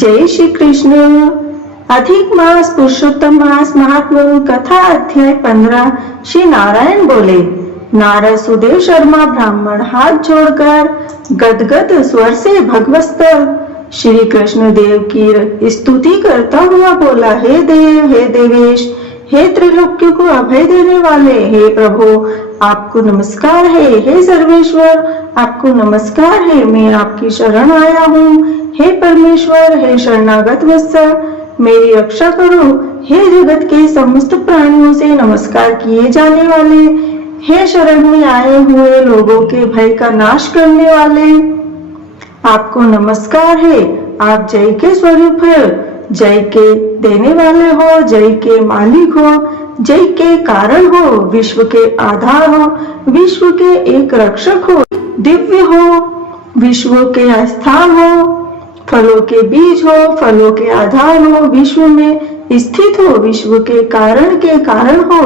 जय श्री कृष्ण। अधिक मास पुरुषोत्तम मास महात्मा कथा अध्याय 15। श्री नारायण बोले, नारद सुदेव शर्मा ब्राह्मण हाथ जोड़कर गदगद स्वर से भगवत्स्थल श्री कृष्ण देव की स्तुति करता हुआ बोला, हे देव, हे देवेश, हे त्रिलोक्य को अभय देने वाले, हे प्रभु आपको नमस्कार है। हे सर्वेश्वर आपको नमस्कार है। मैं आपकी शरण आया हूँ। हे परमेश्वर, हे शरणागत वत्सल, मेरी रक्षा करो। हे जगत के समस्त प्राणियों से नमस्कार किए जाने वाले, हे शरण में आए हुए लोगों के भय का नाश करने वाले, आपको नमस्कार है। आप जय के स्वरूप है, जय के देने वाले हो, जय के मालिक हो, जय के कारण हो, विश्व के आधार हो, विश्व के एक रक्षक हो, दिव्य हो, विश्व के स्थान हो, फलों के बीज हो, फलों के आधार हो, विश्व में स्थित हो, विश्व के कारण हो,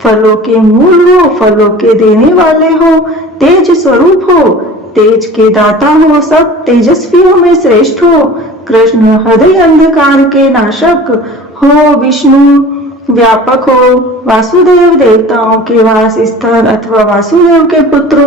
फलों के मूल हो, फलों के देने वाले हो, तेज स्वरूप हो, तेज के दाता हो, सब तेजस्वियों में श्रेष्ठ हो, कृष्ण हृदय अंधकार के नाशक हो, विष्णु व्यापक हो, वासुदेव देवताओं के वास स्थल अथवा वासुदेव के पुत्र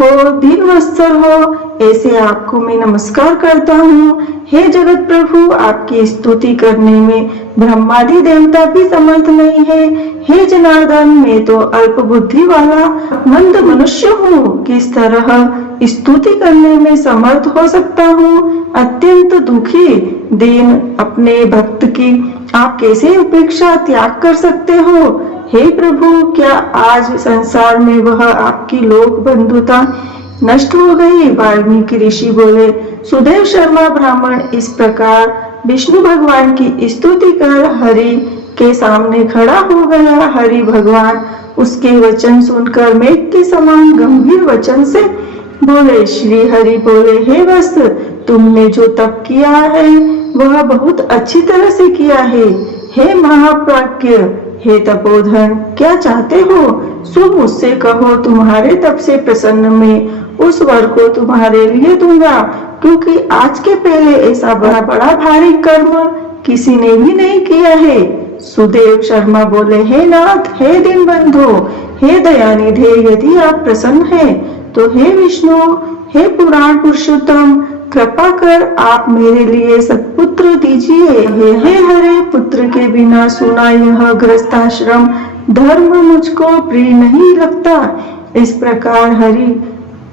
हो, दीन वत्सल हो, ऐसे आपको मैं नमस्कार करता हूँ। हे जगत प्रभु, आपकी स्तुति करने में ब्रह्मादि देवता भी समर्थ नहीं है। हे जनार्दन, मैं तो अल्प बुद्धि वाला मंद मनुष्य हूँ, किस तरह स्तुति करने में समर्थ हो सकता हूँ। अत्यंत दुखी दीन अपने भक्त की आप कैसे उपेक्षा त्याग कर सकते हो। हे प्रभु, क्या आज संसार में वह आपकी लोक बंधुता नष्ट हो गई। वाल्मीकि ऋषि बोले, सुदेव शर्मा ब्राह्मण इस प्रकार विष्णु भगवान की स्तुति कर हरि के सामने खड़ा हो गया। हरि भगवान उसके वचन सुनकर मेघ के समान गंभीर वचन से बोले। श्री हरि बोले, हे वत्स, तुमने जो तप किया है वह बहुत अच्छी तरह से किया है। हे महाप्राज्ञ, हे तपोधन, क्या चाहते हो सो मुझसे कहो। तुम्हारे तप से प्रसन्न मैं उस वर को तुम्हारे लिए दूंगा, क्योंकि आज के पहले ऐसा बड़ा भारी कर्म किसी ने भी नहीं किया है। सुदेव शर्मा बोले, हे नाथ, हे दीन बंधु, हे दयानिधे, यदि आप प्रसन्न हैं तो हे विष्णु, हे पुराण पुरुषोत्तम, कृपा कर आप मेरे लिए सत्पुत्र दीजिए। हे हरे, पुत्र के बिना सुना यह गृहस्थाश्रम धर्म मुझको प्रिय नहीं लगता। इस प्रकार हरि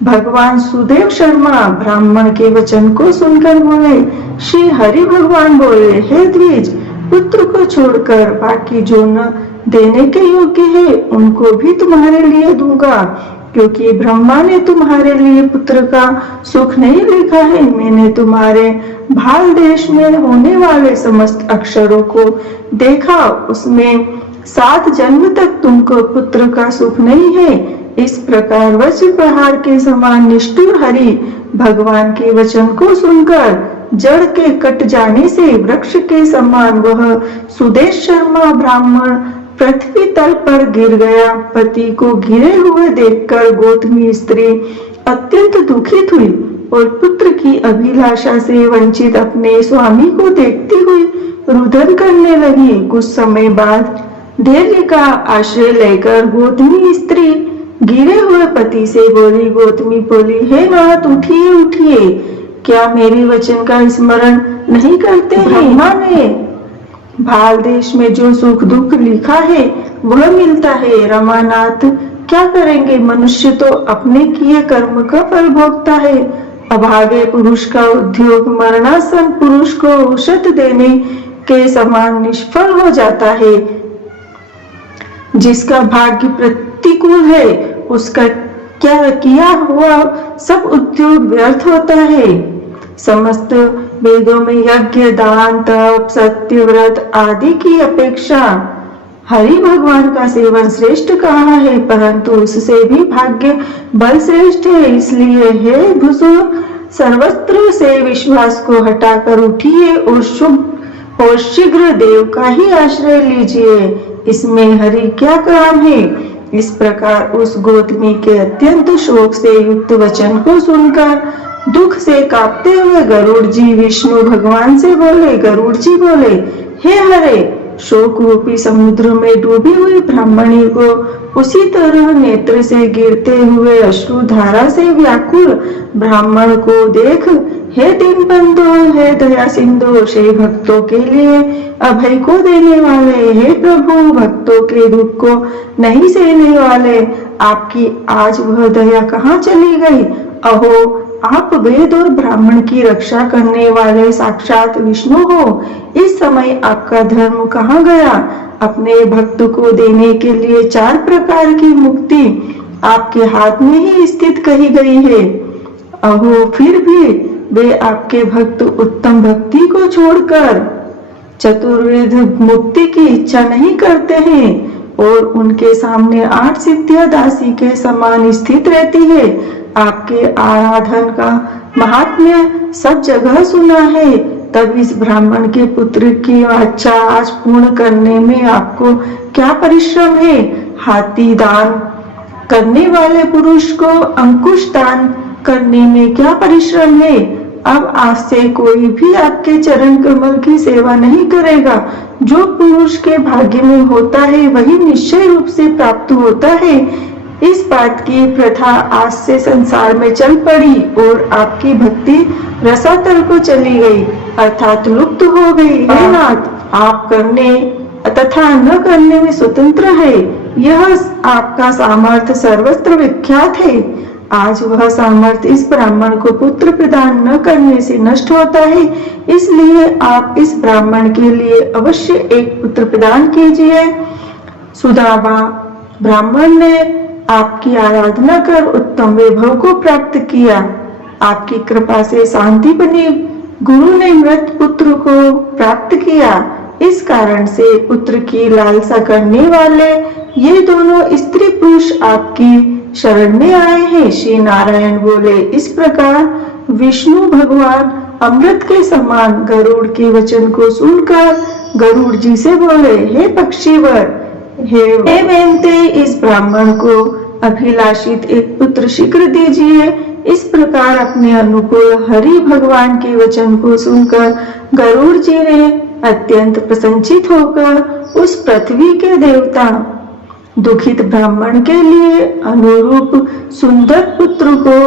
भगवान सुदेव शर्मा ब्राह्मण के वचन को सुनकर बोले। श्री हरि भगवान बोले, हे द्विज, पुत्र को छोड़कर बाकी जो न देने के योग्य है उनको भी तुम्हारे लिए दूंगा, क्योंकि ब्रह्मा ने तुम्हारे लिए पुत्र का सुख नहीं लिखा है। मैंने तुम्हारे भाल देश में होने वाले समस्त अक्षरों को देखा, उसमें 7 जन्म तक तुमको पुत्र का सुख नहीं है। इस प्रकार वज्र प्रहार के समान निष्ठुर हरि भगवान के वचन को सुनकर जड़ के कट जाने से वृक्ष के समान वह सुदेव शर्मा ब्राह्मण पृथ्वी तल पर गिर गया। पति को गिरे हुए देखकर गौतमी स्त्री अत्यंत दुखित हुई और पुत्र की अभिलाषा से वंचित अपने स्वामी को देखती हुई रुदन करने लगी। कुछ समय बाद धैर्य का आश्रय लेकर गौतमी स्त्री गिरे हुए पति से बोली। गौतमी बोली, हे नाथ, उठिए उठिए, क्या मेरी वचन का स्मरण नहीं करते हैं। ब्रह्मा ने भाल देश में जो सुख दुख लिखा है वह मिलता है। रमानाथ, क्या करेंगे, मनुष्य तो अपने किए कर्म का फल भोगता है। अभागे पुरुष का उद्योग मरणासन पुरुष को औषध देने के समान निष्फल हो जाता है। जिसका भाग्य प्रतिकूल है उसका क्या किया हुआ सब उद्योग व्यर्थ होता है। समस्त वेदों में यज्ञ, दान, तप, सत्य, व्रत आदि की अपेक्षा हरि भगवान का सेवन श्रेष्ठ कहा है, परंतु उससे भी भाग्य बल श्रेष्ठ है। इसलिए हे भुसु, सर्वत्र से विश्वास को हटाकर उठिए और शुभ और शीघ्र देव का ही आश्रय लीजिए। इसमें हरि क्या काम है। इस प्रकार उस गौतमी के अत्यंत शोक से युक्त वचन को सुनकर दुख से कांपते हुए गरुड़ जी विष्णु भगवान से बोले। गरुड़ जी बोले, हे हरे, शोक रूपी समुद्र में डूबी हुई ब्राह्मणी को उसी तरह नेत्र से गिरते हुए अश्रु धारा से व्याकुल ब्राह्मण को देख। हे दीनबंधु, हे दया सिंधु, हे भक्तों के लिए अभय को देने वाले, हे प्रभु, भक्तों के दुख को नहीं सहने वाले, आपकी आज वह दया कहाँ चली गई? अहो, आप वेद और ब्राह्मण की रक्षा करने वाले साक्षात विष्णु हो। इस समय आपका धर्म कहाँ गया? अपने भक्त को देने के लिए 4 प्रकार की मुक्ति आपके हाथ में ही स्थित कही गई है। अहो, फिर भी वे आपके भक्त उत्तम भक्ति को छोड़कर चतुर्विध मुक्ति की इच्छा नहीं करते हैं और उनके सामने 8 सिद्धियां दासी के समान स्थित रहती है। आपके आराधन का महात्म्य सब जगह सुना है, तब इस ब्राह्मण के पुत्र की इच्छा आज पूर्ण करने में आपको क्या परिश्रम है? हाथी दान करने वाले पुरुष को अंकुश दान करने में क्या परिश्रम है? अब आज से कोई भी आपके चरण कमल की सेवा नहीं करेगा। जो पुरुष के भाग्य में होता है वही निश्चय रूप से प्राप्त होता है। इस बात की प्रथा आज से संसार में चल पड़ी और आपकी भक्ति रसातल को चली गई, अर्थात लुप्त हो गई। हे नाथ, आप करने तथा न करने में स्वतंत्र है। यह आपका सामर्थ्य सर्वत्र विख्यात है। आज वह सामर्थ्य इस ब्राह्मण को पुत्र प्रदान न करने से नष्ट होता है, इसलिए आप इस ब्राह्मण के लिए अवश्य एक पुत्र प्रदान कीजिए। सुदामा ब्राह्मण ने आपकी आराधना कर उत्तम वैभव को प्राप्त किया। आपकी कृपा से शांति बनी। गुरु ने मृत पुत्र को प्राप्त किया। इस कारण से पुत्र की लालसा करने वाले ये दोनों स्त्री पुरुष आपकी शरण में आए हैं। श्री नारायण बोले। इस प्रकार विष्णु भगवान अमृत के समान गरुड़ के वचन को सुनकर गरुड़ जी से बोले, हे पक्षीवर, हे बेनते, इस ब्राह्मण को अभिलाषित एक पुत्र शीघ्र दीजिए। इस प्रकार अपने अनुकूल हरि भगवान के वचन को सुनकर गरुड़ जी ने अत्यंत प्रसन्नचित होकर उस पृथ्वी के देवता दुखित ब्राह्मण के लिए अनुरूप सुंदर पुत्र को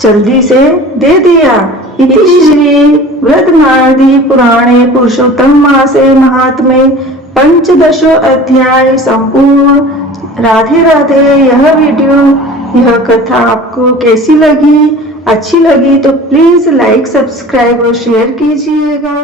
जल्दी से दे दिया। श्री वृद्धनारदी पुराणे पुरुषोत्तम मासे महात्मे 15 अध्याय संपूर्ण। राधे राधे। यह कथा आपको कैसी लगी? अच्छी लगी तो प्लीज लाइक, सब्सक्राइब और शेयर कीजिएगा।